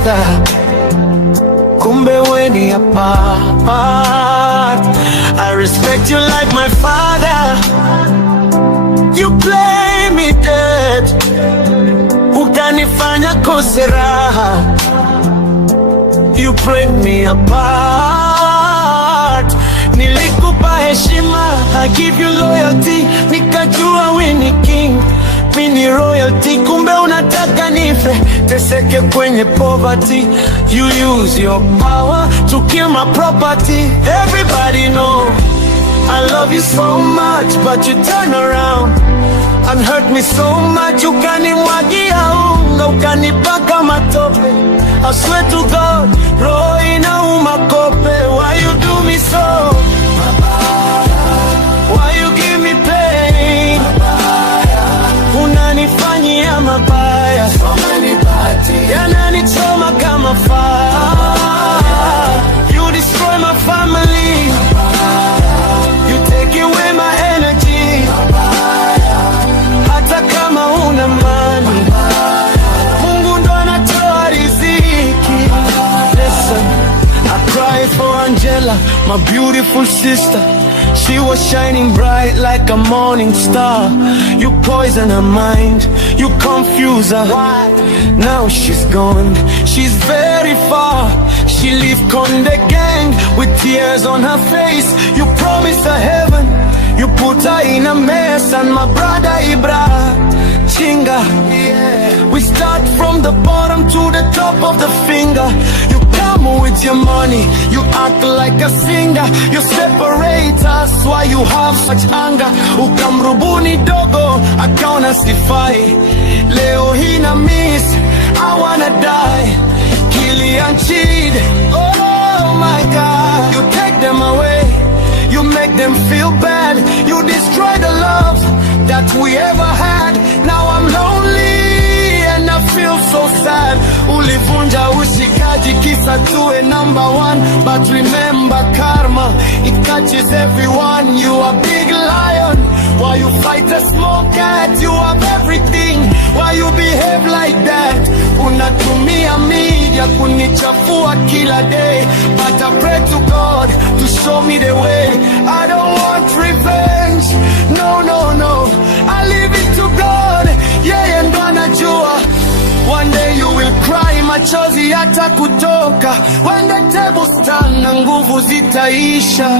together, kumbe we ni apart. I respect you like my father, you play me dead, ukanifanya kose raha, you break me apart. Nilikupa heshima, I give you loyalty, nikajua we ni king, mi ni royalty. Kumbe unataka nife, teseke kwenye poverty. You use your power to kill my property. Everybody know I love you so much, but you turn around and hurt me so much. Ukanimwagia unga, ukanipaka matope. I swear to God, roho inauma kope. Why you do me so? Why you give me pain? Unanifanyia mabaya, yananichoma kama fire. You destroy my family, you take away my energy. Hata kama una mani, Mungu ndo anatoa riziki. Listen, I cried for Angela, my beautiful sister. She was shining bright like a morning star. You poison her mind, you confuse her. Now she's gone, she's very far. She left Konde Gang with tears on her face. You promised her heaven, you put her in a mess. And my brother Ibra Chinga, we start from the bottom to the top of the finger. You come with your money, you act like a singer. You separate us, why you have such anger? Ukamrubuni dogo, akaona sifai. Leo hina miss, I wanna die. Killian cheat, oh my God. You take them away, you make them feel bad. You destroy the love that we ever had. Now I'm lonely and I feel so sad. Ulivunja ushikaji kisa tuwe number one. But remember karma, it catches everyone. You a big lion, why you fight a small cat? You have everything, why you behave like that? Unatumia media kunichafua kila day. But I pray to God to show me the way. I don't want revenge, no, no, no. I leave it to God, yeye ndo anajua. One day you will cry, machozi yata kutoka. When the tables turn na nguvu zitaisha.